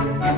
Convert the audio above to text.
thank you